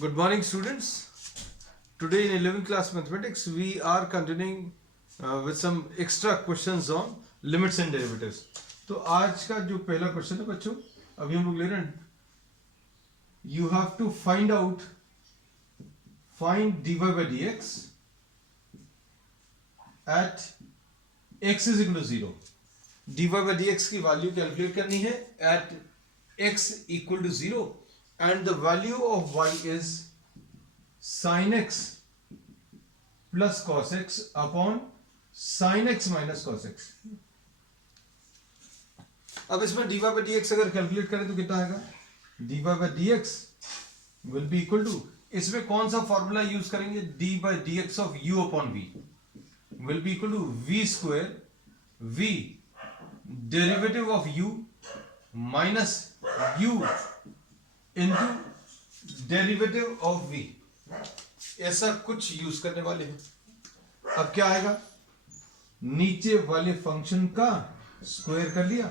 Good morning, students. Today in 11th class mathematics, we are continuing with some extra questions on limits and derivatives. तो आज का जो पहला question है बच्चों, अभी हम लोग ले रहे हैं. You have to find dy by dx at x is equal to 0. dy by dx की वैल्यू कैलकुलेट करनी है at x equal to 0 and the value of y is sin x plus cos x upon sin x minus cos x. अब इसमें dy by dx अगर calculate करें तो कितना आएगा? dy by dx will be equal to, इसमें कौन सा फॉर्मूला यूज करेंगे? d by dx of u upon v will be equal to v square v derivative of u minus u into derivative of v. ऐसा कुछ use करने वाले हैं. अब क्या आएगा? नीचे वाले फंक्शन का स्क्वायर कर लिया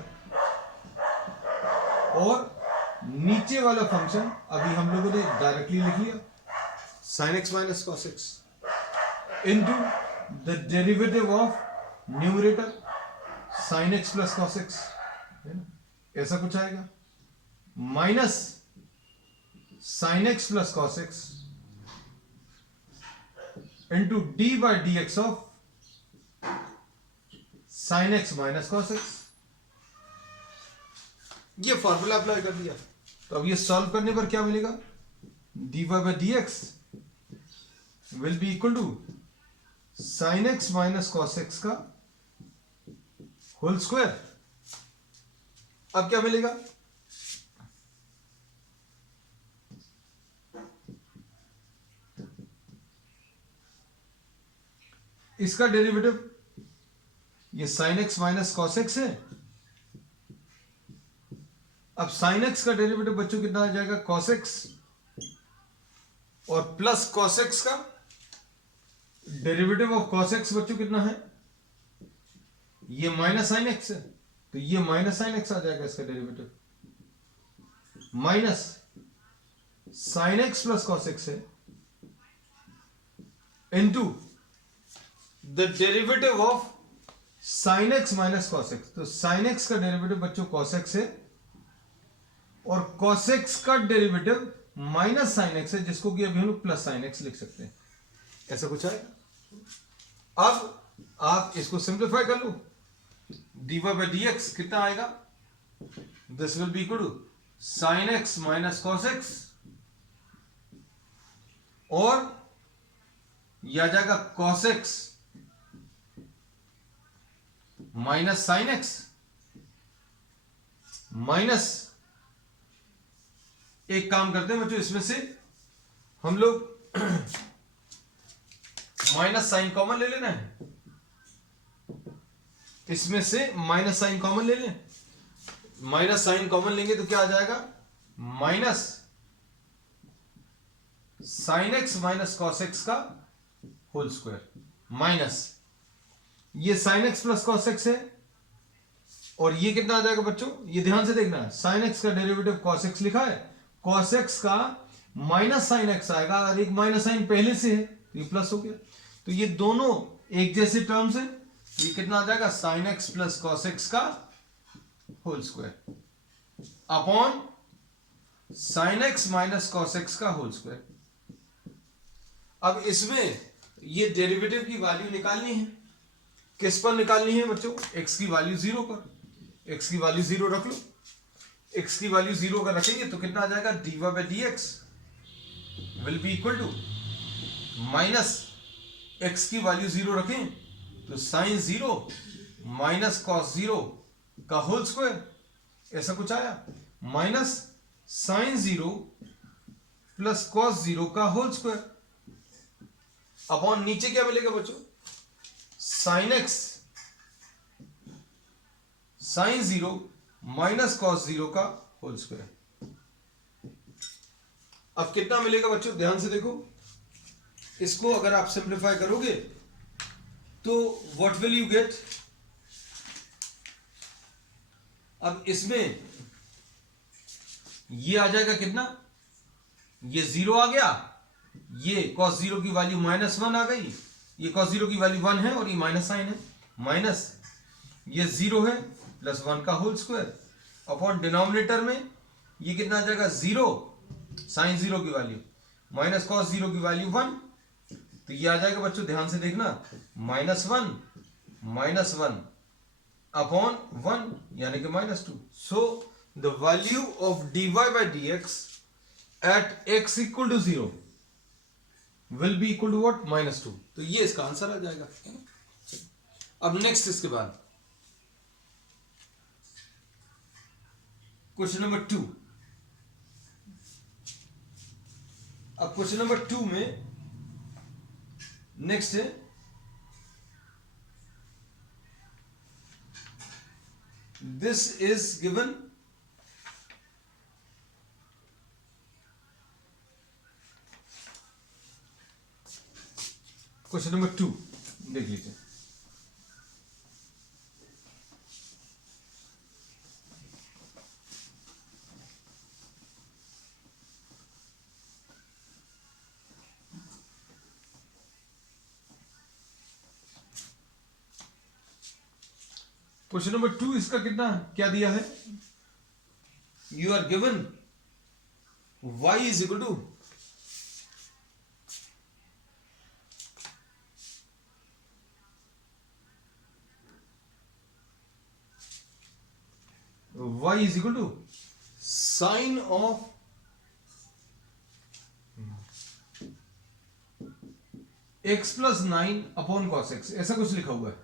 और नीचे वाला फंक्शन अभी हम लोगों ने डायरेक्टली लिख लिया sin x minus cos x into the derivative of numerator sin x plus cos x. ऐसा कुछ आएगा minus sin x plus cos x into d by dx of sin x minus cos x. ये formula apply कर दिया. तो अब ये solve करने पर क्या मिलेगा? dy by dx will be equal to sin x minus cos x का होल स्क्वायर. अब क्या मिलेगा? इसका डेरिवेटिव ये sin x minus cos x है. अब sin x का डेरिवेटिव बच्चों कितना आ जाएगा? cos x और प्लस cos x का डेरिवेटिव ऑफ cos x बच्चों कितना है? ये माइनस sin x है तो ये माइनस sin x आ जाएगा इसका derivative. Minus sin x plus cos x है into the derivative of sin x minus cos x. तो sin x का डेरिवेटिव बच्चों cos x है और cos x का डेरिवेटिव माइनस sin x है जिसको कि अभी हम लोग प्लस sin x लिख सकते हैं. ऐसा कुछ आएगा. अब आप इसको सिंप्लीफाई कर लो. dy by dx कितना आएगा? This will be equal to sin x minus cos x और यह आ जाएगा cos x minus sin x minus, एक काम करते हैं बच्चों, इसमें से हम लोग माइनस साइन कॉमन ले लेना है. इसमें से माइनस साइन कॉमन ले लें. माइनस साइन कॉमन लेंगे तो क्या आ जाएगा? Minus sign x minus cos x का होल स्क्वायर माइनस ये sign x plus cos x है और ये कितना आ जाएगा बच्चों? ये ध्यान से देखना है. साइन एक्स का डेरिवेटिव कॉस एक्स लिखा है, कॉस एक्स का माइनस साइन एक्स आएगा और एक माइनस साइन पहले से है तो ये प्लस हो गया. तो ये दोनों एक जैसे टर्म्स है. ये कितना आ जाएगा? Sine x plus cos x का whole square upon sine x minus cos x का होल स्क्वायर. अब इसमें ये डेरिवेटिव की वैल्यू निकालनी है. किस पर निकालनी है बच्चों? x की वैल्यू 0 पर. x की वैल्यू 0 रख लो. x की वैल्यू 0 का रखेंगे तो कितना आ जाएगा? dy by dx will be equal to minus x की वैल्यू 0 रखें तो साइन 0 माइनस कॉस 0 का होल स्क्वायर. ऐसा कुछ आया. माइनस साइन 0 प्लस कॉस 0 का होल स्क्वायर अपॉन नीचे क्या मिलेगा बच्चों? Sine x sine 0 minus cos 0 का होल स्क्वायर. अब कितना मिलेगा बच्चों? ध्यान से देखो. इसको अगर आप सिंप्लीफाई करोगे तो व्हाट विल यू गेट? अब इसमें ये आ जाएगा कितना? ये 0 आ गया, ये cos 0 की वैल्यू -1 आ गई, ये cos 0 की वैल्यू 1 है और ये माइनस साइन है, माइनस ये 0 है प्लस 1 का होल स्क्वायर अपॉन डिनोमिनेटर में ये कितना आ जाएगा 0 साइन 0 की वैल्यू माइनस cos 0 की वैल्यू 1, तो ये आ जाएगा बच्चों ध्यान से देखना -1 अपॉन 1 यानी कि -2। So the value of dy by dx at x equal to 0 will be equal to what -2। तो ये इसका आंसर आ जाएगा। अब नेक्स्ट इसके बाद क्वेश्चन नंबर 2। अब क्वेश्चन नंबर 2 में नेक्स्ट है this is given question number 2 देख लीजिए। क्वेश्चन नंबर 2 इसका कितना क्या दिया है, you are given y is equal to y is equal to sine of x plus 9 upon cos x, ऐसा कुछ लिखा हुआ है।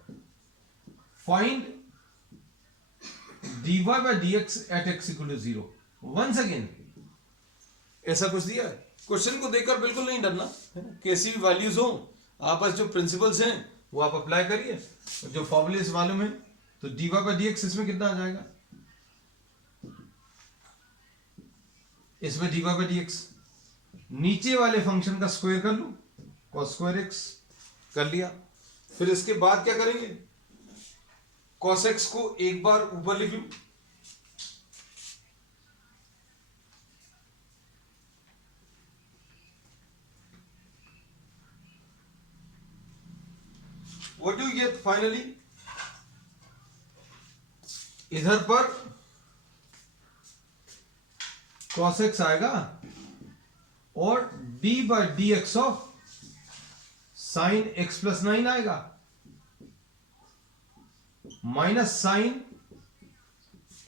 Find dy by dx at x equal to 0। Once again ऐसा कुछ दिया है। क्वेश्चन को देखकर बिल्कुल नहीं डरना, कैसी भी वैल्यूज हो आप पास जो प्रिंसिपल्स हैं वो आप अप्लाई करिए, जो फॉर्मूले मालूम है तो dy by dx इसमें कितना आ जाएगा, इसमें dy by dx नीचे वाले फंक्शन का स्क्वायर कर लूं cos स्क्वायर x कर लिया, फिर इसके बाद क्या करेंगे cos x को एक बार ऊपर लिख लूं, what do you get finally, इधर पर cos x आएगा और d by dx of sine x plus 9 आएगा माइनस साइन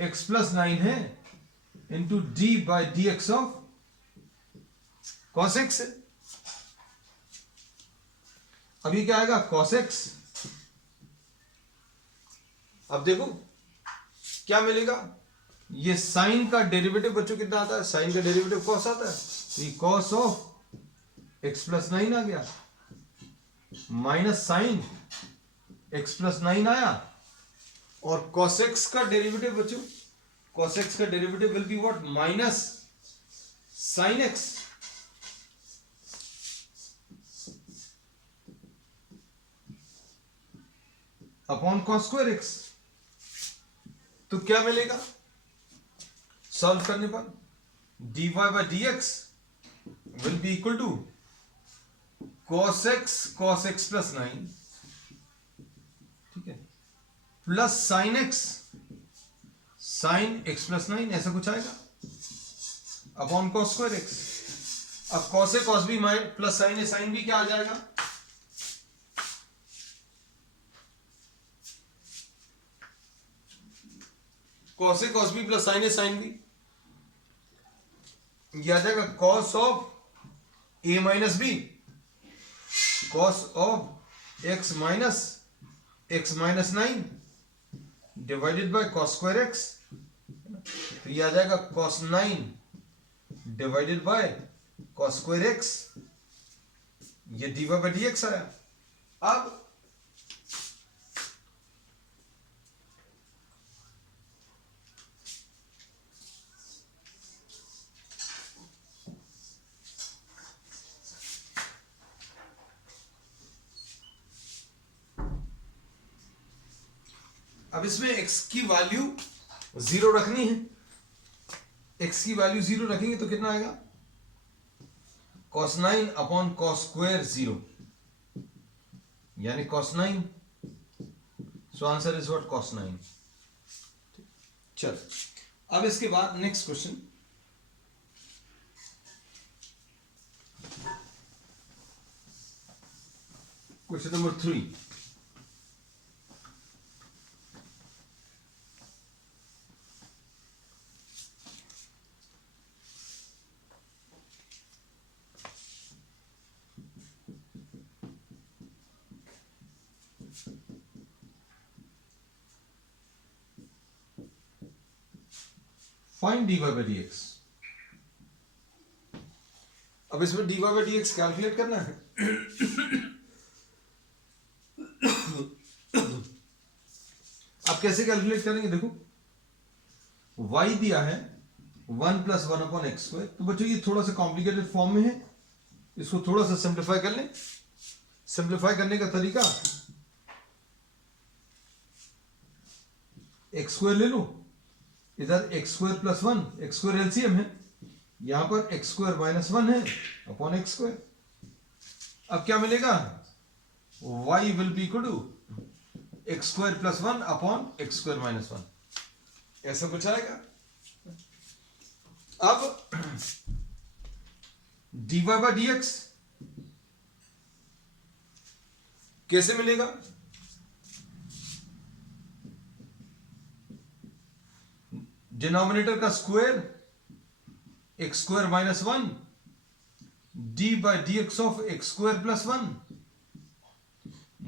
x प्लस 9 है into D by d x of cos x. अभी क्या आएगा कॉस एक्स। अब देखो क्या मिलेगा, ये साइन का डेरिवेटिव बच्चों कितना आता है, साइन का डेरिवेटिव कॉस आता है, तो ये कॉस ऑफ x प्लस 9 आ गया माइनस साइन x प्लस 9 आया और cos x का डेरिवेटिव बच्चों, cos x का derivative will be what minus sin x upon cos square x। तो क्या मिलेगा सॉल्व करने पर, dy by dx will be equal to cos x plus 9, ठीक है, plus sine x sine x plus 9 ऐसा कुछ आएगा अपॉन cos स्क्वायर x। अब cos A cos B minus plus sine A sine B क्या आ जाएगा, cos A cos B plus sine A sine B ये आ जाएगा cos of A minus B cos of x minus 9 divided by cos square x, तो ये आ जाएगा cos 9 divided by cos square x, ये dy by dx आया। अब इसमें x की वैल्यू 0 रखनी है, x की वैल्यू 0 रखेंगे तो कितना आएगा cos 9 अपॉन cos स्क्वायर 0, यानी cos 9, so answer is what, cos 9। चल अब इसके बाद next question, question number 3। Find dy by dx। अब इसमें dy by dx कैलकुलेट करना है। आप कैसे कैलकुलेट करेंगे, देखो y दिया है 1 प्लस 1 अपॉन एक्स स्क्वायर। तो बच्चों ये थोड़ा सा कॉम्प्लिकेटेड फॉर्म में है, इसको थोड़ा सा सिंप्लीफाई कर लें। सिंप्लीफाई करने का तरीका, एक्स स्क्वायर ले लो, इधर x square plus 1, x square LCM है, यहां पर एक्स स्क्वायर माइनस 1 है अपॉन एक्स स्क्वायर। अब क्या मिलेगा, y will be equal to x square plus 1 upon x square minus 1, ऐसा कुछ आएगा। अब dy by dx कैसे मिलेगा, डिनोमिनेटर का square x square minus 1 D by d x of x square plus 1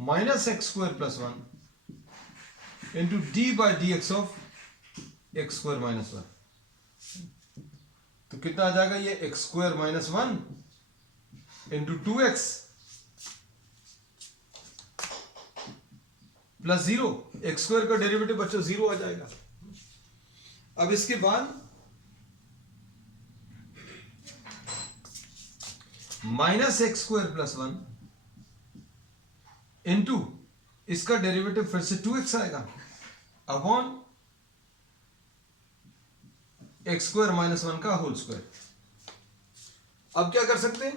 minus x square plus 1 into D by d x of x square minus 1। तो कितना आ जाएगा ये, x square minus 1 into 2x plus 0, x square का derivative बच्चों 0 आ जाएगा। अब इसके बाद minus x square plus 1 into इसका डेरिवेटिव फिर से 2x आएगा अपॉन एक्स स्क्वायर माइनस 1 का होल स्क्वायर। अब क्या कर सकते हैं,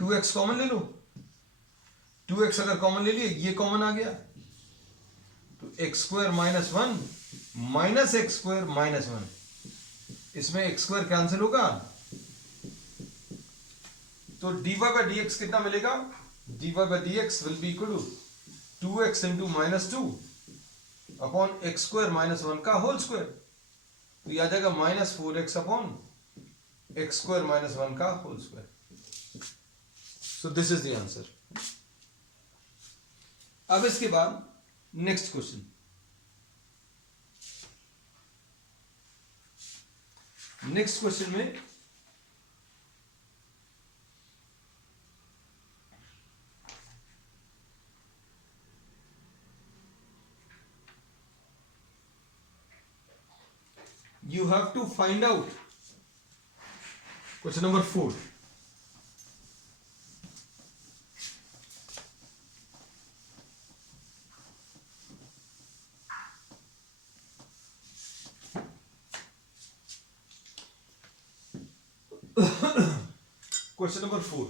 2x कॉमन ले लो, 2x अगर कॉमन ले लिए, ये कॉमन आ गया, तो x square minus 1 minus x square minus 1, इसमें एक्स स्क्वायर कैंसिल होगा, तो dy by dx कितना मिलेगा, dy by dx will be equal to 2x into minus 2 upon x square minus 1 का होल स्क्वायर। तो यह आ जाएगा minus 4x upon x square minus 1 का whole square. So this is the answer. अब इसके बाद नेक्स्ट क्वेश्चन, नेक्स्ट क्वेश्चन में you have to find out question number 4। Question number 4।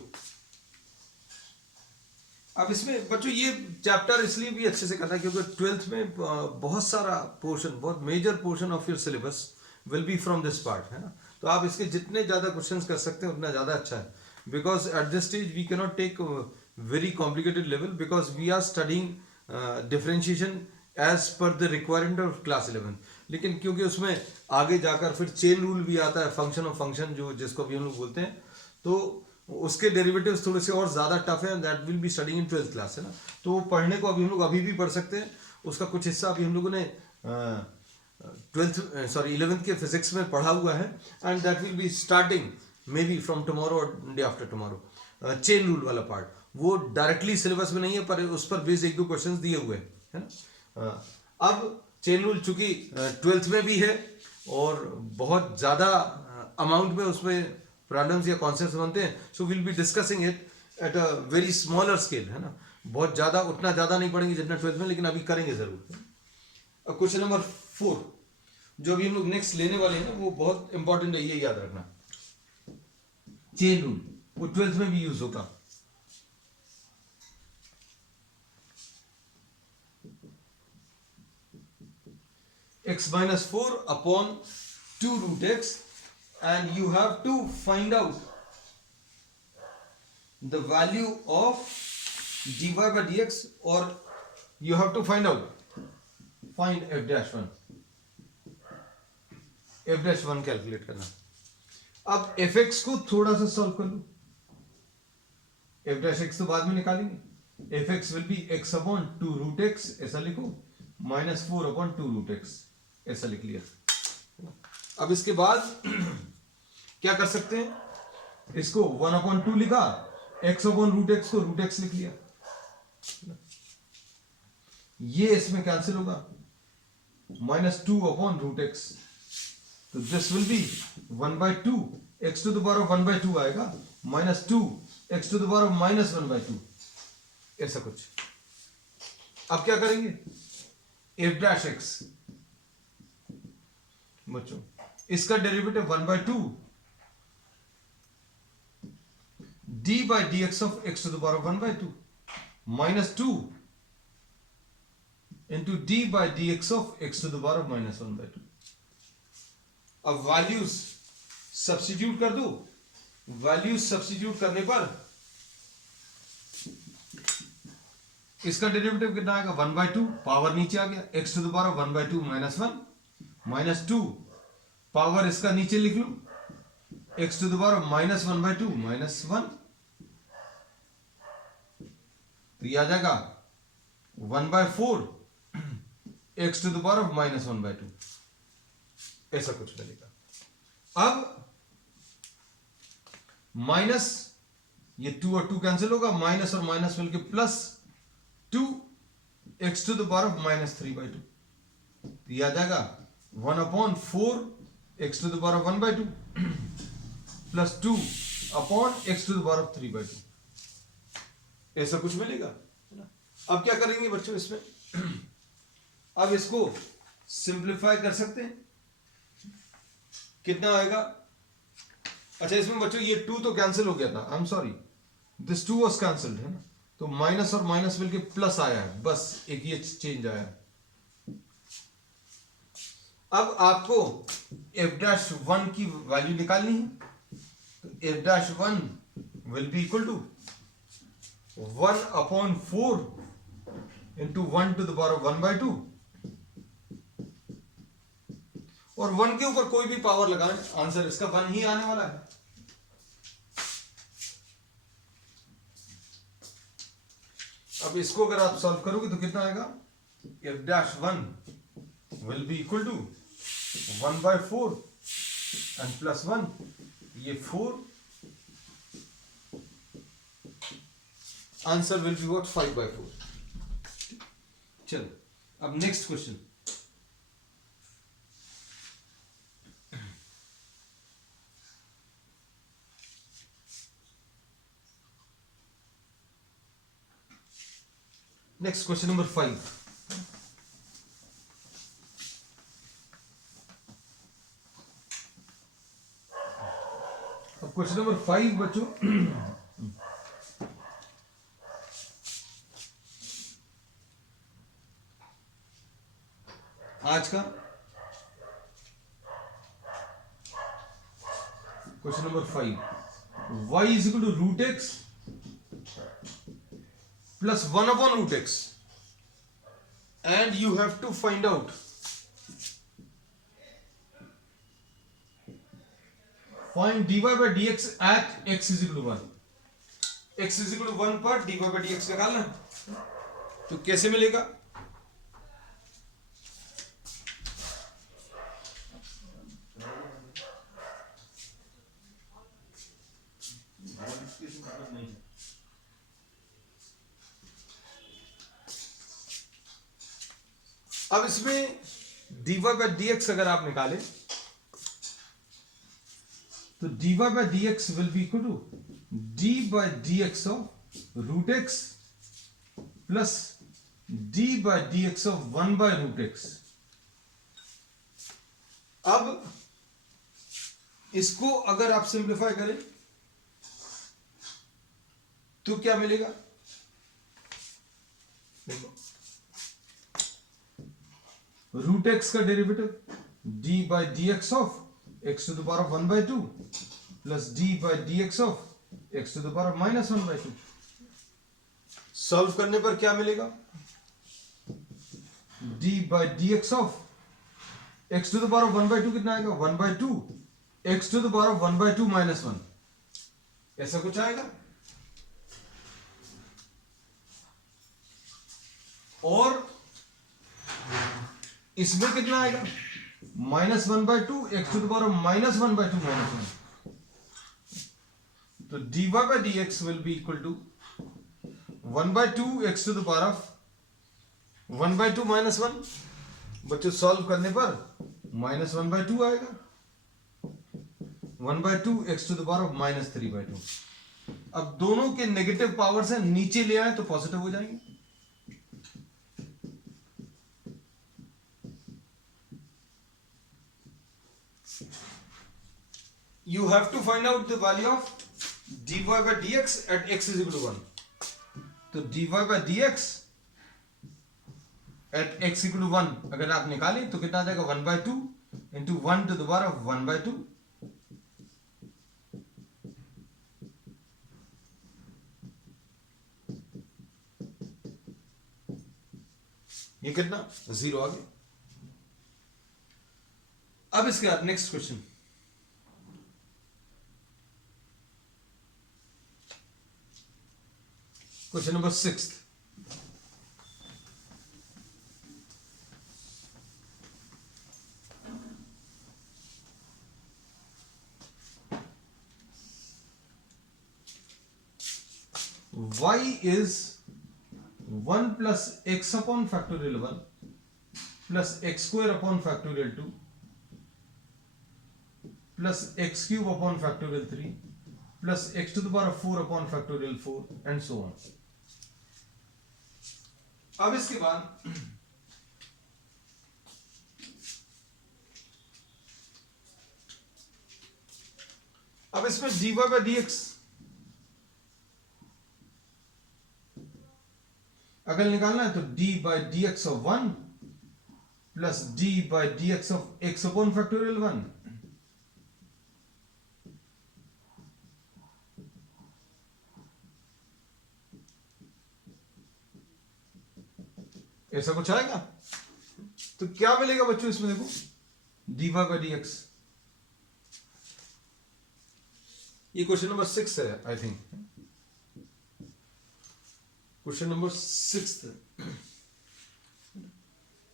अब इसमें बच्चों ये चैप्टर इसलिए भी अच्छे से करना है क्योंकि 12th में बहुत सारा पोर्शन, बहुत major portion of your syllabus will be from this part, है ना। तो आप इसके जितने ज़्यादा क्वेश्चंस कर सकते हैं उतना ज़्यादा अच्छा है, because at this stage we cannot take very complicated level, because we are studying differentiation as per the requirement of class 11। लेकिन क्योंकि उसमें आगे जाकर फिर चेन रूल भी आता है, फंक्शन ऑफ फंक्शन जो जिसको भी हम लोग बोलते हैं, तो उसके डेरिवेटिव्स थोड़े से और ज़्यादा टफ है, that will be studying in 12th class, है ना। तो वो पढ़ने को अभी हम लोग अभी भी पढ़ सकते हैं, उसका कुछ हिस्सा अभी हम लोगों ने 11th के फिजिक्स में पढ़ा हुआ है, and that will be starting maybe from tomorrow और day after tomorrow. Chain rule वाला पार्ट वो डायरेक्टली सिलेबस में नहीं है, पर उस पर बेस्ड 1-2 क्वेश्चंस दिए हुए हैं, है ना। अब चेन रूल चूंकि 12th में भी है और बहुत ज़्यादा अमाउंट में उसमें प्रॉब्लम्स या कॉन्सेप्ट्स बनते हैं, so will be discussing it at a very smaller scale, है ना। बहुत ज़्यादा, उतना ज़्यादा नहीं पढ़ेंगे जितना 12th में, लेकिन अभी करेंगे ज़रूर। अब क्वेश्चन नंबर 4 जो अभी हम लोग नेक्स्ट लेने वाले हैं वो बहुत इंपॉर्टेंट है, ये याद रखना। चेन रूल, वो 12th में भी यूज होता। x minus 4 upon 2 root x, and you have to find out the value of dy by dx, or you have to find f dash 1, f dash 1 calculate करना। अब fx को थोड़ा सा solve कर लो, f dash x तो बाद में निकालेंगे। fx will be x upon 2 root x, ऐसा लिखो, minus 4 upon 2 root x, ऐसा लिख लिया। अब इसके बाद क्या कर सकते हैं, इसको 1 upon 2 लिखा, x upon root x को root x लिख लिया, ये इसमें कैंसिल होगा, minus 2 upon root x, तो this will B 1 by 2, x to the power of 1 by 2 आएगा, minus 2 x to the power of minus 1 by 2, ऐसा कुछ। अब क्या करेंगे, f dash x, बच्चों इसका derivative 1 by 2 d by dx of x to the power of 1 by 2 minus 2 into d by dx of x to the power of minus 1 by 2। अब values substitute कर दो, वैल्यूज सब्स्टिट्यूट करने पर इसका derivative कितना आएगा, 1 by 2, पावर नीचे आ गया, x to the power of 1 by 2 minus 1 minus 2, power इसका नीचे लिख लो, x to the power of minus 1 by 2 minus 1, तो ये आ जाएगा 1 by 4 x to the power of minus 1 by 2, ऐसा कुछ मिलेगा। अब माइनस, ये 2 और 2 कैंसिल होगा, माइनस और माइनस मिलके plus 2 x to the power of minus 3 by 2, तो ये आ जाएगा 1 upon 4 x to the power of 1 by 2 plus 2 upon x to the power of 3 by 2, ऐसा कुछ मिलेगा। अब क्या करेंगे बच्चों इसमें, अब इसको सिंप्लीफाई कर सकते हैं, कितना आएगा, अच्छा इसमें बच्चों ये 2 तो कैंसिल हो गया था, I am sorry, this 2 was cancelled है ना, तो माइनस और माइनस मिलके प्लस आया है, बस एक ये चेंज आया है। अब आपको f dash 1 की वैल्यू निकालनी है, तो f dash 1 will be equal to 1 upon 4 into 1 to the power of 1 by 2, और 1 के ऊपर कोई भी पावर लगाएं, आंसर इसका 1 ही आने वाला है। अब इसको अगर आप सॉल्व करोगे तो कितना आएगा, f dash 1 will be equal to 1 by 4 and plus 1, ये 4, answer will be what 5 by 4। चलो अब next question, next question number 5। Question number 5 बच्चों, आज का question number 5, y is equal to root x plus 1 upon root x, and you have to find out find dy by dx at x is equal to 1, x is equal to 1 पर dy by dx निकालना, तो कैसे मिलेगा, अब इसमें dy by dx अगर आप निकालें तो dy by dx will be equal to d by dx of root x plus d by dx of 1 by root x। अब इसको अगर आप सिंप्लीफाई करें तो क्या मिलेगा, देखो रूट एक्स का derivative d by d x of x to the power of 1/2 plus d by d x of x to the power of -1/2। Solve करने पर क्या मिलेगा, d by d x of x to the power of 1/2 कितना आएगा, 1/2 x to the power of 1/2 -1, ऐसा कुछ आएगा। और इसमें कितना आएगा, -1/2 x to the power of -1/2 -1, तो dy by dx will be equal to 1/2 x to the power of 1/2 -1। बच्चों सॉल्व करने पर -1/2 आएगा, 1/2 x to the power of -3/2। अब दोनों के नेगेटिव पावर से नीचे ले आए तो पॉजिटिव हो जाएंगे। You have to find out the value of dy by dx at x is equal to 1. तो dy by dx at x equal to 1 अगर आप निकालें तो कितना आ जाएगा, 1/2 into 1 to the power of 1/2, ये कितना 0 आ गया। अब इसके बाद next question, question number 6। y is 1 plus x upon factorial 1 plus x square upon factorial 2 plus x cube upon factorial 3 plus x to the power of 4 upon factorial 4 and so on। अब इसके बाद अब इसमें dy by dx अगर निकालना है तो d by dx of 1 plus d by dx of x upon factorial 1, ऐसा कुछ आएगा। तो क्या मिलेगा बच्चों इसमें, देखो dy by dx, ये क्वेश्चन नंबर 6 है आई थिंक, क्वेश्चन नंबर 6।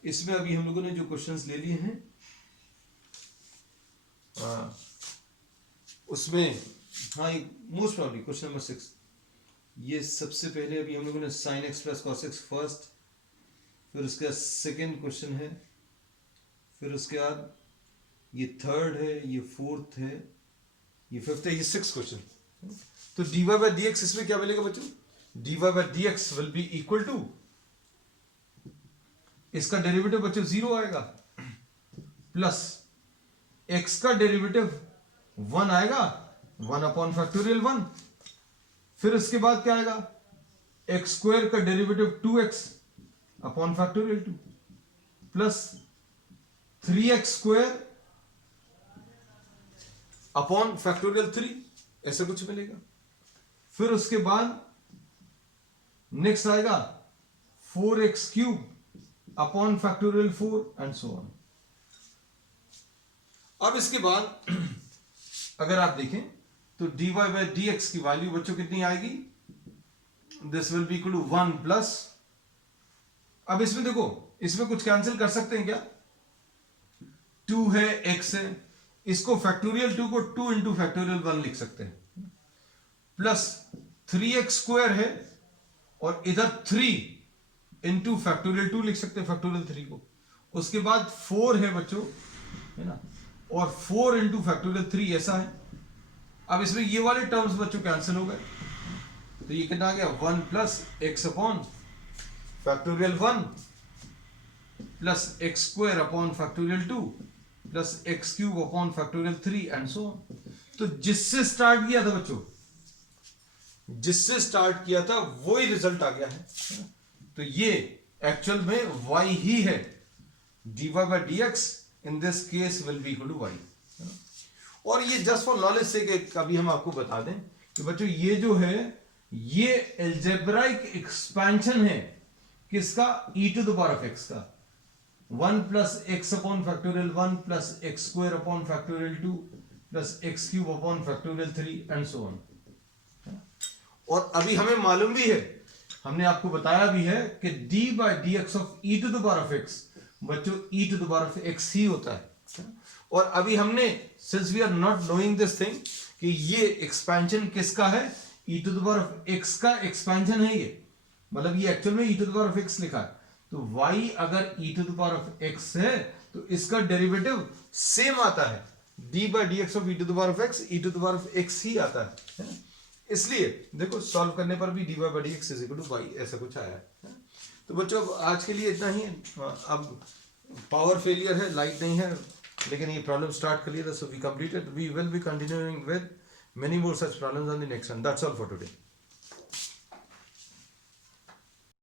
इसमें अभी हम लोगों ने जो क्वेश्चंस ले लिए हैं उसमें हाँ मोस्ट प्रॉब्ली क्वेश्चन नंबर 6, ये सबसे पहले अभी हम लोगों ने sin x plus cos x first, फिर उसके बाद सेकेंड क्वेश्चन है, फिर उसके बाद ये थर्ड है, ये फोर्थ है, ये फिफ्थ है, ये सिक्स क्वेश्चन। तो dy by dx इसमें क्या मिलेगा बच्चों, dy by dx will be equal to, इसका डेरिवेटिव बच्चों 0 आएगा, प्लस x का डेरिवेटिव 1 आएगा, 1 अपॉन फैक्टोरियल 1, फिर इसके बाद क्या आएगा, x स्क्वायर का derivative 2x upon factorial 2 plus 3x square upon factorial 3, ऐसा कुछ मिलेगा। फिर उसके बाद नेक्स्ट आएगा 4x cube upon factorial 4 and so on. अब इसके बाद अगर आप देखें तो dy by dx की वैल्यू बच्चों कितनी आएगी, this will be equal to 1 plus, अब इसमें देखो इसमें कुछ कैंसिल कर सकते हैं क्या, 2 है x है, इसको फैक्टोरियल 2 को 2 इंटू फैक्टोरियल 1 लिख सकते हैं, प्लस 3x स्क्वायर है और इधर 3 इंटू फैक्टोरियल 2 लिख सकते हैं फैक्टोरियल 3 को, उसके बाद 4 है बच्चों, है ना, और 4 इंटू फैक्टोरियल 3 ऐसा है। अब इसमें ये वाले टर्म्स बच्चों कैंसिल हो गए, तो ये कितना आ गया, 1 plus x upon factorial 1 plus x square upon factorial 2 plus x cube upon factorial 3 and so on. तो जिससे स्टार्ट किया था बच्चों, जिससे स्टार्ट किया था वही रिजल्ट आ गया है। तो ये एक्चुअल में y ही है, dy by dx in this case will be equal to y। और ये जस्ट फॉर नॉलेज से कि कभी हम आपको बता दें कि बच्चों ये जो है ये एल्जेब्राइक एक्सपेंशन है किसका, e to the power of x का, 1 plus x upon factorial 1 plus x square upon factorial 2 plus x cube upon factorial 3 and so on. और अभी हमें मालूम भी है, हमने आपको बताया भी है कि d by d x of e to the power of x बच्चों e to the power of x ही होता है। और अभी हमने since we are not knowing this thing कि ये एक्सपेंशन किसका है, e to the power of x का एक्सपेंशन है ये, मतलब ये एक्चुअल में e to the power of x लिखा है। तो y अगर e to the power of x है तो इसका डेरिवेटिव सेम आता है, d by d x of e to the power of x e to the power of x ही आता है। इसलिए देखो सॉल्व करने पर भी dy by d x is equal to y ऐसा कुछ आया है। तो बच्चों आज के लिए इतना ही है। अब पावर फेलियर है, लाइट नहीं है, लेकिन ये प्रॉब्लम स्टार्ट कर लिया था, so we completed, we will be continuing with many more such problems on the next one. That's all for today.